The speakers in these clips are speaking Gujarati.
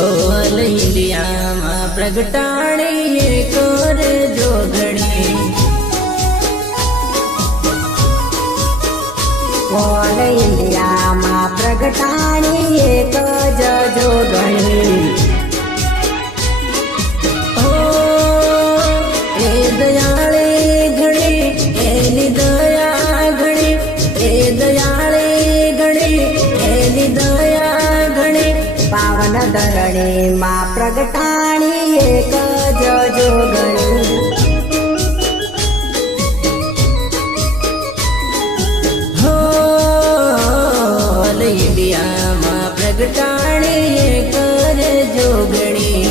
ઓલ ઇન્ડિયામાં પ્રગટાણી કરે જોગણી ઓલ ઇન્ડિયામાં પ્રગટાણી એક જ જોગણી એ દયાળી ઘણી એની દયા ઘણી એ દયાળી ઘણી એની દયા ઘણી પાવન ધરણીમાં પ્રગટાણી એક જ જોગણી ઓલ ઇન્ડિયામાં પ્રગટાણી કરે જોગણી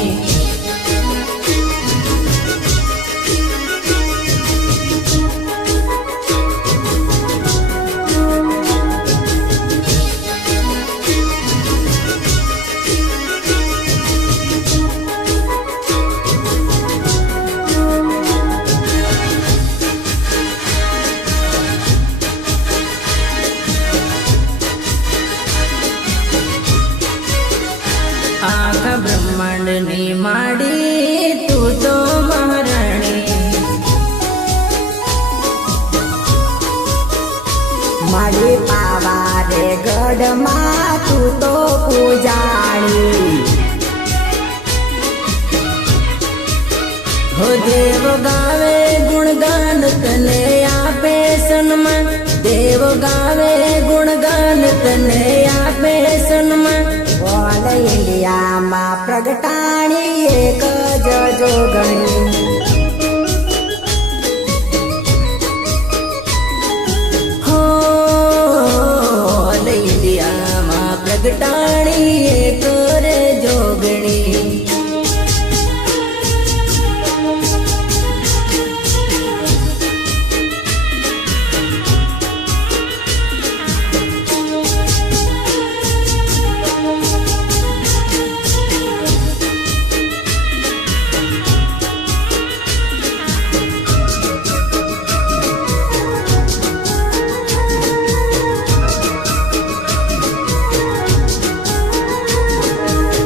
આખા બ્રહ્માંડની માડી તું તો મહારાણી મળી પાવા રે ગઢમાં તું તો પૂજાણી હો દેવ ગાવે ગુણગાન તને આપે સન્માન દેવ ગાવે ગુણગાન તને આપે સન્માન ઓલ ઇન્ડિયામાં પ્રગટાણી એક જ જોગણી ઓલ ઇન્ડિયામાં પ્રગટાણી કરે જોગણી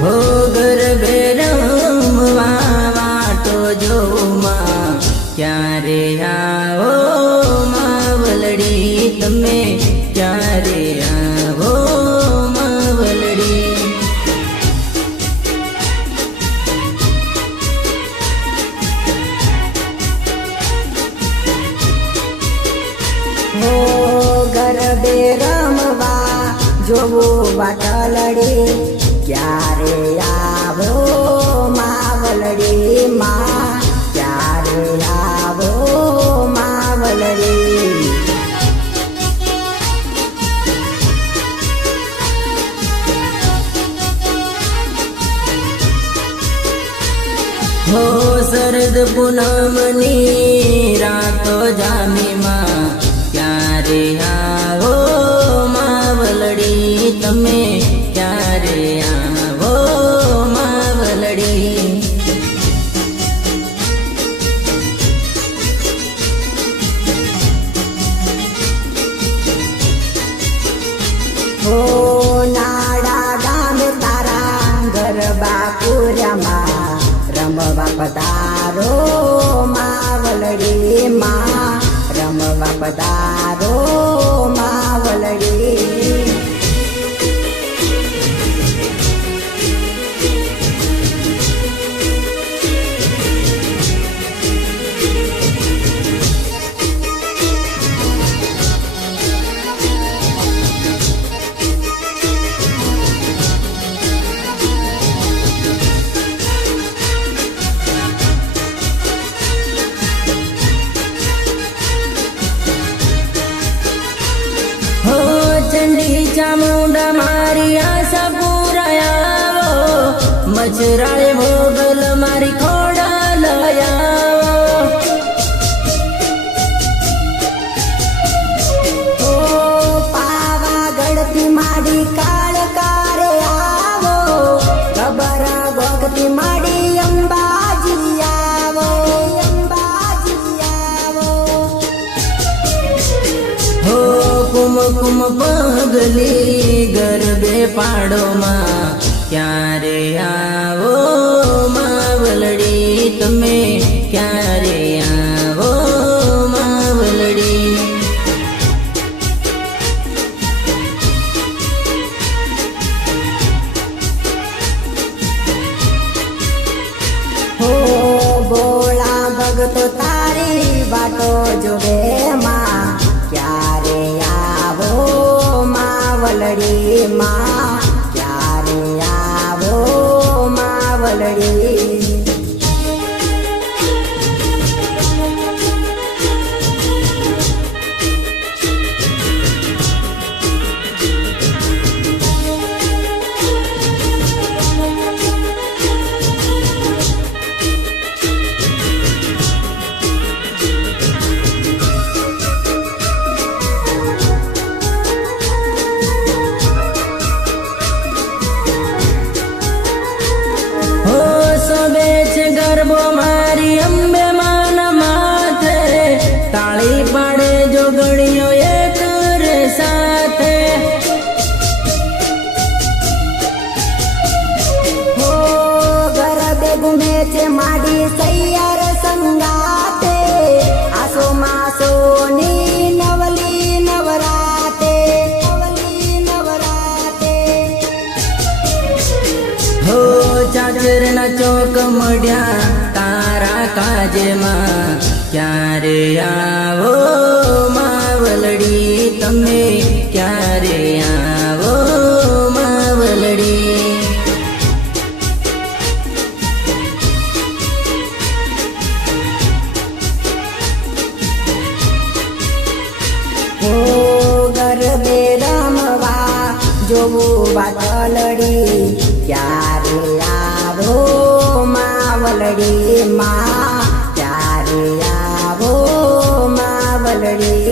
હો ગરબે રમવા વાટો જોમાં ક્યારે આવો માવલડી તમે ક્યારે આવો માવલડી હો ગરબે રમવા જોવું વાટલડી ક્યારે આવો માવલડી માં ક્યારે આવો માવલડી હો શરદ પૂનમની રાતો જામીમાં ક્યારે આવો માવલડી તમે ક્યારે આવો માવલડી હો નાડા ગામ તારા ગરબા પૂરમાં રમવા પધારો માવલડી માં રમવા પધારો માવલડી હો ચંડી ચામુંડા મારી આશા પૂરાયાવો મચરાળે મોગલ મારી ખોડા લયાવો હો પાવાગઢથી માડી કાળકારે આવો ખબર ગોગથી માડી અંબાજી આવો અંબાજી આવો હો કુમકુમ પગલી ગરબે પાડોમાં ક્યારે આ તો તારી વાતો જોવે માં ક્યારે આવો માવલડી માં ક્યારે આવો માવલડી ગરબો મારી અંબે માના માથે તાળી પાડે જો ગણીઓ એક રે સાથે હો ગરબે ગુમે છે માડી સૈયાર સંગાતે આસો માસો ની નવલી નવરાતે હો ચાચરના ચોક મળ્યા તારા કાજમાં ક્યારે આવો માવલડી તમે ક્યારે આવો માવલડી હો ગરબે રમવા જોવું વાતલડી ક્યારે આવો માવલડી માં ક્યારે આવો માવલડી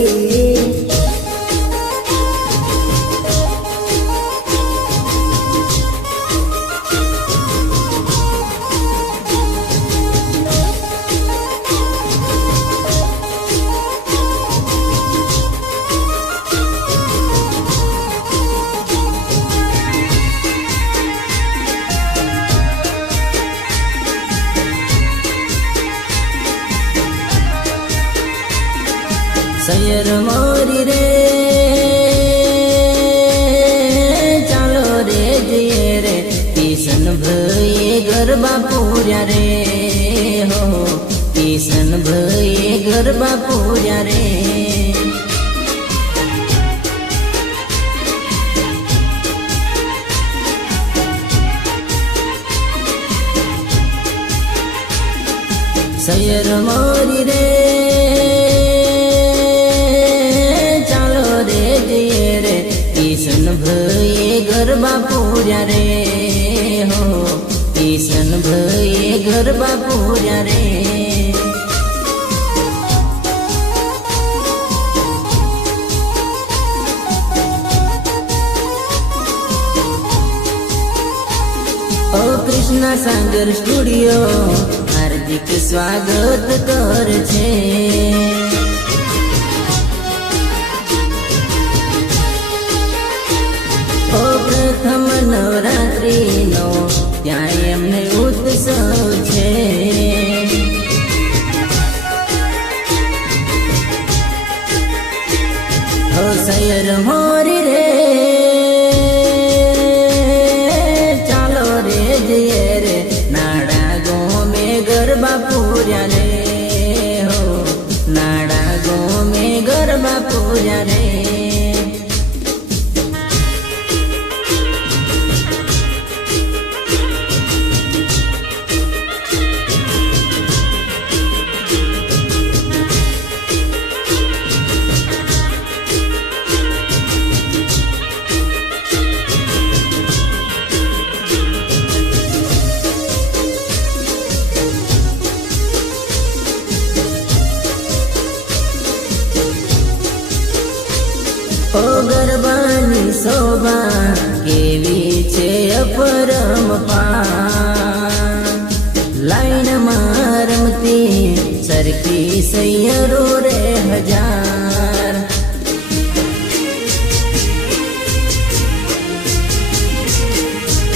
સૈયર મોરી રે ચાલો રે જઈએ રે કિશન ભાઈએ ગરબા પૂર્યા રે હો કિશન ભાઈએ ગરબા પૂર્યા રે સૈયર મોરી રે કિશન ભાઈએ ગરબા પૂર્યા રે હો કિશન ભાઈએ ગરબા પૂર્યા રે ઓ કૃષ્ણ સાગર સ્ટુડિયો હાર્દિક સ્વાગત કરે છે પ્રથમ નવરાત્રિનો ત્યાં એમને ઉત્સવ છે હો સૈયર મોરી રે ચાલો રે જઈએ રે નાડા ગોમે ગરબા પૂર્યા રે હો નાડા ગોમે ગરબા પૂર્યા રે ઓ ગરબાની શોભા કેવી છે અપરંપાર લાઈનમાં રમતી સરખી સૈયરો રે હજાર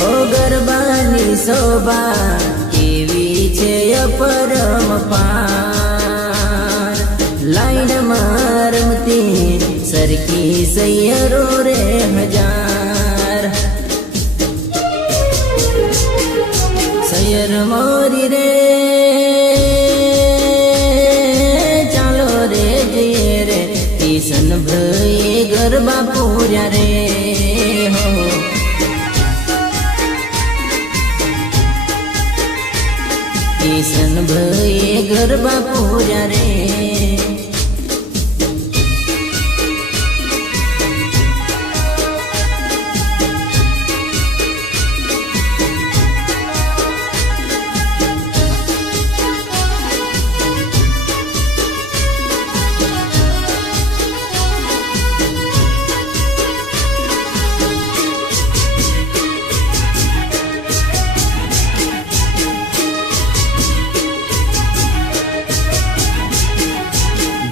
ઓ ગરબાની શોભા કેવી છે અપરંપાર લાઈનમાં રમતી સરખી સૈયરો રે હજાર સૈયર મોરી રે કિશન ભાઈ ગરબા પૂર્યા રે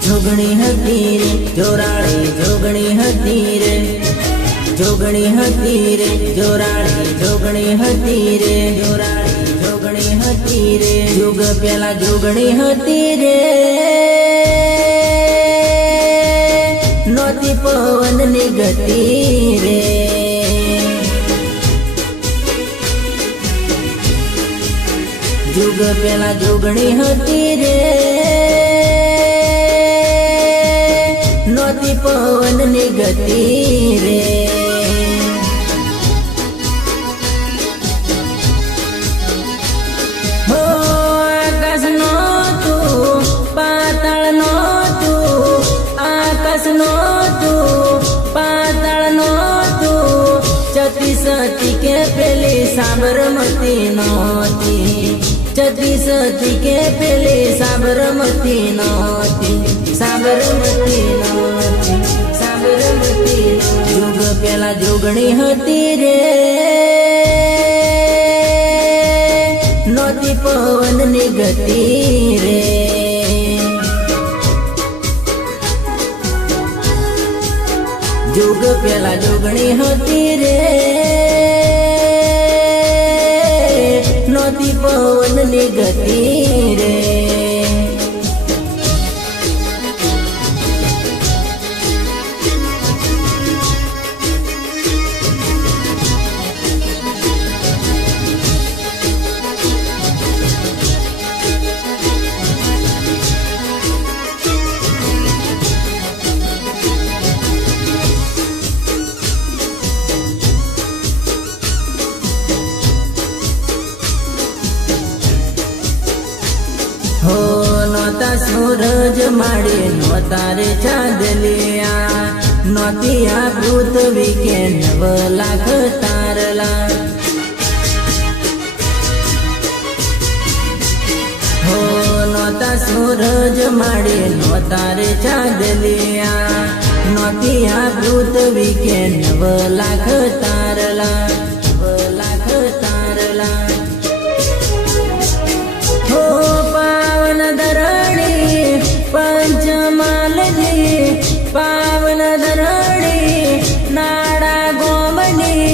જોગણી હતી રે જોરાળી જોગણી હતી રે જોગણી હતી રે જોરાળી જોગણી હતી રે જોરાળી જોગણી હતી રે યુગ પેલા જોગણી હતી રે નોતી પવન ની ગતિ રે યુગ પેલા જોગણી હતી રે નોતી પવન ની ગતિ રે હો આકાશ નો તું પાતાળ નો તું આકાશ નો તું પાતાળ નો તું ચતી સતી કે પેલી સાબરમતી નોતી ચતી સતી કે પેલી સાબરમતી નોતી સાબરમતી નોતી સાબરમતી યુગ પેલા જોગણી હતી રે નોતી પવન ની ગતિ રે યુગ પેલા જોગણી હતી રે નોતી પવન ની ગતિ રે હો નોતા સૂરજ માડે નોતા રે ચાંદલિયા નોતી આ પૃથ્વી કે 9 લાખ તારલા હો નોતા સૂરજ માડે નોતા રે ચાંદલિયા નોતી આ પૃથ્વી કે 9 લાખ તારલા 9 લાખ તારલા હો પાવન ધરણી પંચમાલની પાવન ધરણી નાડા ગોમની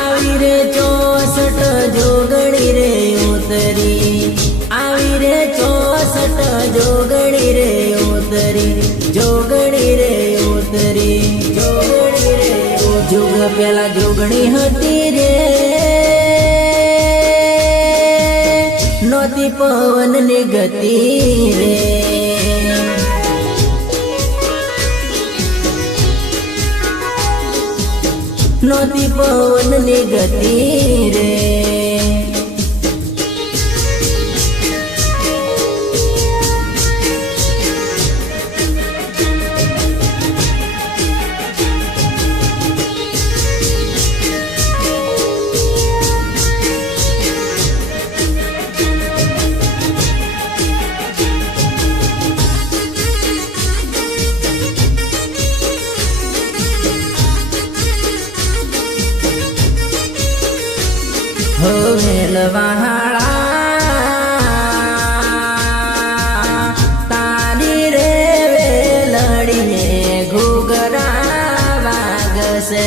આવી રે 64 જોગણી રે ઉતરી આવી રે 64 જોગણી રે ઉતરી જોગણી રે ઉતરી જોગણી રે યુગ પેલા જોગણી હતી રે નોતી પવન ની ગતિ રે નોતી પવન ની ગતિ રે હો વેલવાળા તારી રે વેલડીને ઘૂઘરા વાગશે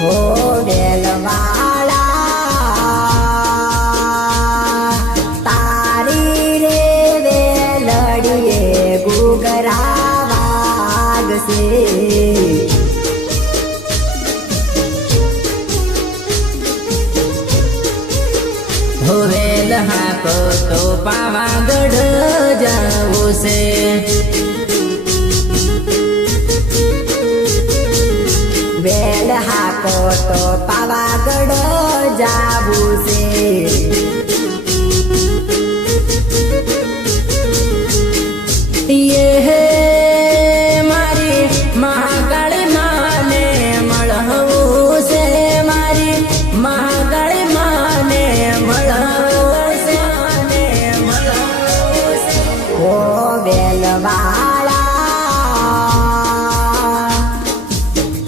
હો વેલવાળા તારી રે વેલડીએ ઘૂઘરા વાગશે હો વેલ હાકો તો પાવાગઢ જાવું છે તો પાવાગઢ જાવું છે. હે મારી મહાકાળી માને મળવું છે, મારી મહાકાળી માને મળવું છે, મળવું છે. ઓ વેલવાળા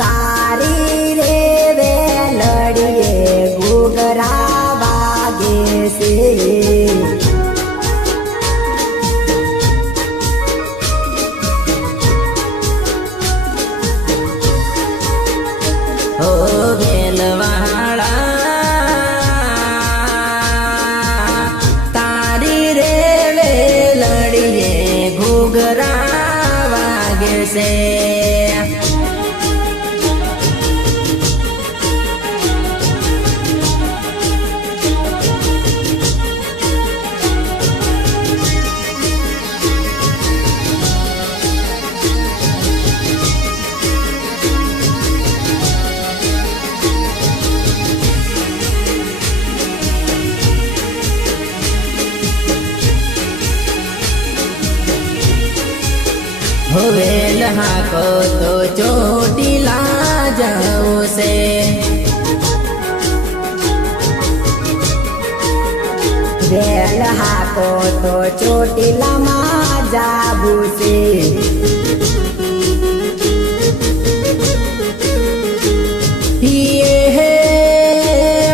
તારી રે વેલડીએ ઘૂઘરા વાગે છે. ઓ વેલવાળા તારી રે વેલડીએ ઘૂઘરા વાગે છે. વેલ હાકો તો ચોટીલા જવું છે. વેલ હાકો તો ચોટીલામાં જાવું છે. હે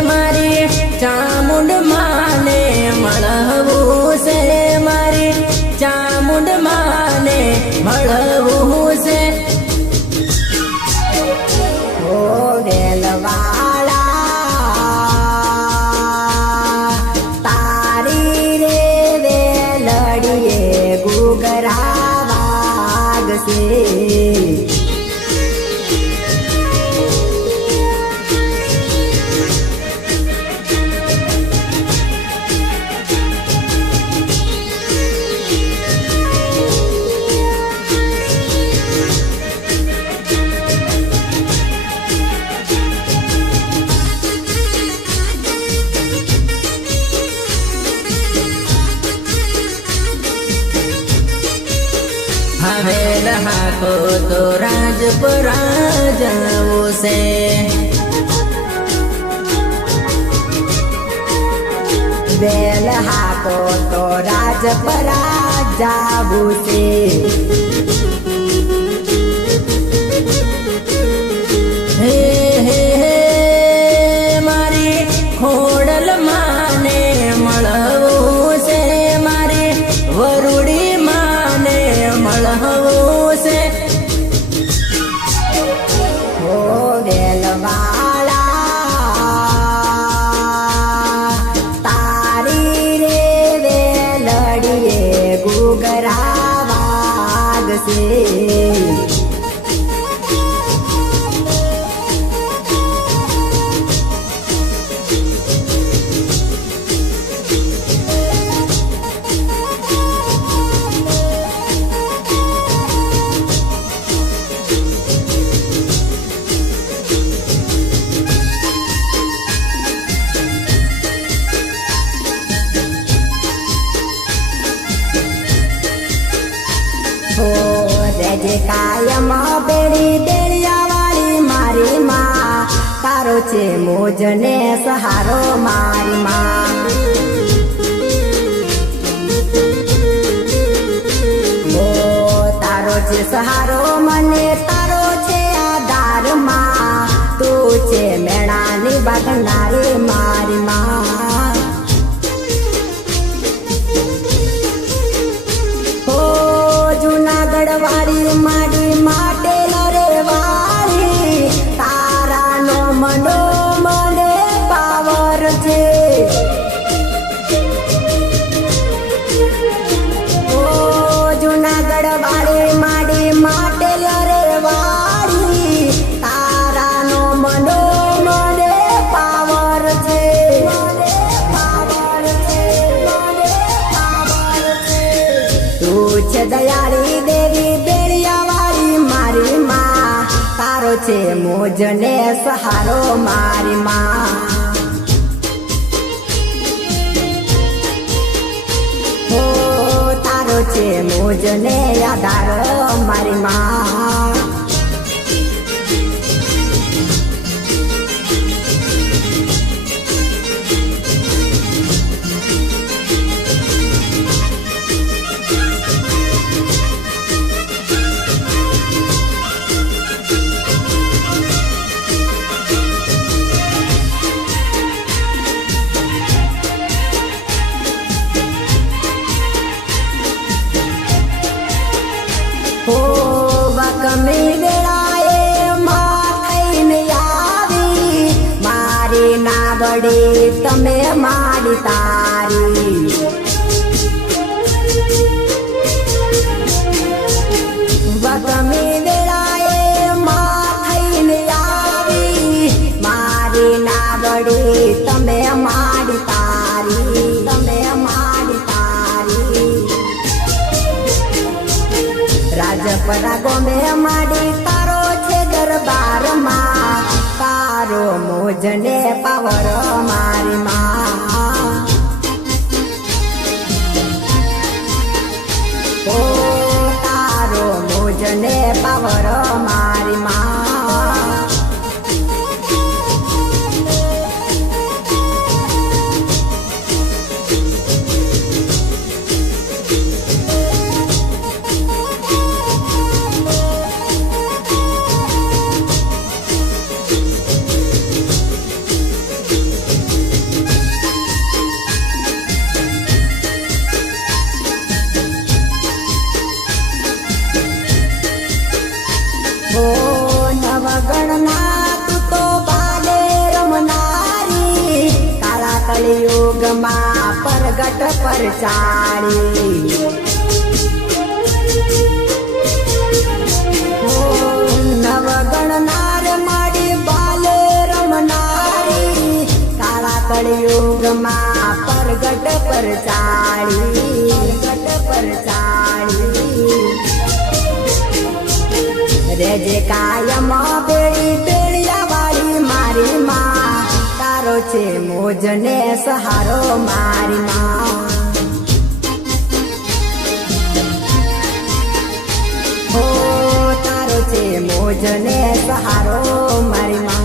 મારી ચામુંડ માને મળવું છે, મારી ચામુંડ માને મળવું છે. ઓ વેલવાળા તારી રે વેલડીએ ઘૂઘરા વાગશે. વેલ હાકો તો રાજપુરા જવું છે. વેલ હાકો તો રાજપરા જાવું છે. હે મારી ખોડલ માને મળવું છે, મારી વરુડી માને મળવું છે. ઓ વેલવાળા તારી રે વેલડીએ ઘૂઘરા વાગશે. જે કાયમ બેડી બેડિયાવાળી મારી માં તારો છે મોજને સહારો મારી માં. ઓ તારો છે સહારો મને તારો છે આધાર માં. તું છે મેણાની બાંધનારી મારી માં. જુનાગઢ વાળી મારી માટે રે વાળી તારાનો મનો મને પાવર છે. ઓ જુનાગઢ વાળી મારી માટે રે વાળી તારાનો મનો મને પાવર છે. તું છે દયાળી દેવી બેડિયાવાળી મારી માં. તારો છે મોજને સહારો મારી માં. હો તારો છે મોજને આધાર મારી માં. ગમે વેળાએ માં થઈને આવી મારી ના વડે તમે માડી તારી. ગમે વેળાએ માં થઈને આવી મારી ના વડે તમે માડી તારી. તમે માડી તારી. રાજપરા ગોમે માડી તારો છે દરબારમાં તારો મોજને પાવર મારી માં. ઓ તારો મોજને પાવર મારી માં. નવગણના તું તો બાલે રમનારી કાળા કળિયુગમાં પરગટ પર ચાળી. નવગણનાર માડી બાલે રમનારી કાળા કળિયુગમાં પરગટ પર ચાળી. પરગટ પર ચાળી. રેજે કાયમ બેડી બેડિયા વાળી મારી માં તારો છે મોજને સહારો મારી માં. હો તારો છે મોજને સહારો મારી માં.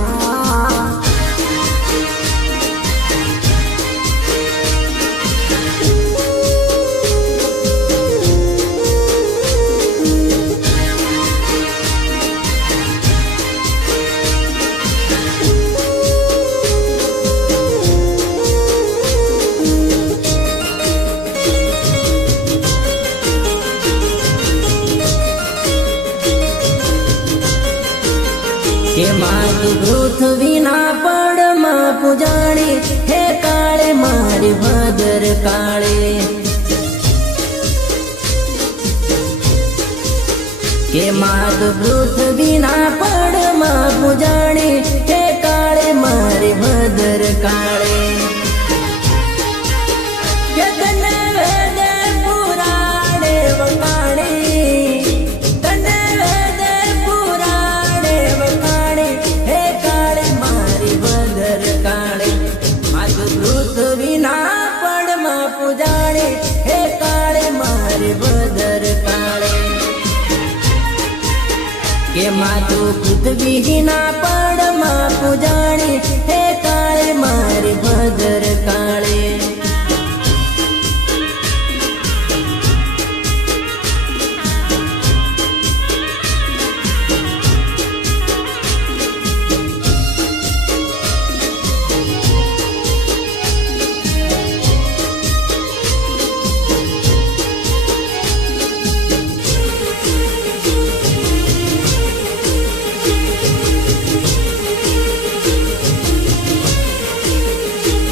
કે માં તું પૃથ્વીના પડમાં પૂજાણી હે કાળે મારી ભદર કાળે. કે માં તું પૃથ્વીના પડમાં પૂજાણી હે કાળે મારી ભદર કાળે. કે તને વેદે પુરાણે વખાણી તને વેદે પુરાણે વખાણી હે કાળે મારી ભદર કાળે. માતું પૃથ્વીના પડમાં પૂજાણી હે કાળે મારી ભદર કાળે. કે માતું પૃથ્વીના પડમાં પૂજાણી હે કાળે મારી ભદર કાળે.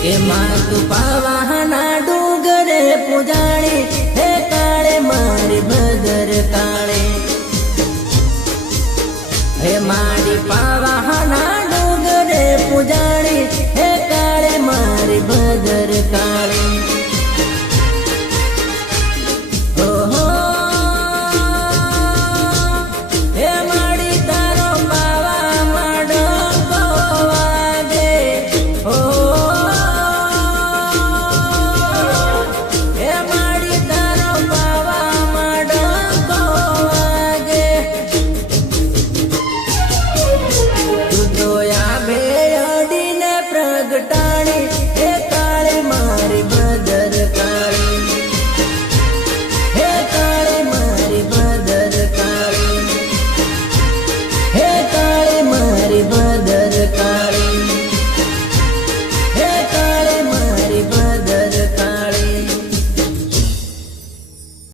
કે માતું પાવાના ડુંગરે પૂજાણી હે કાળે મારી ભદર કાળે. હે મારી પાવાના ડુંગરે પૂજાણી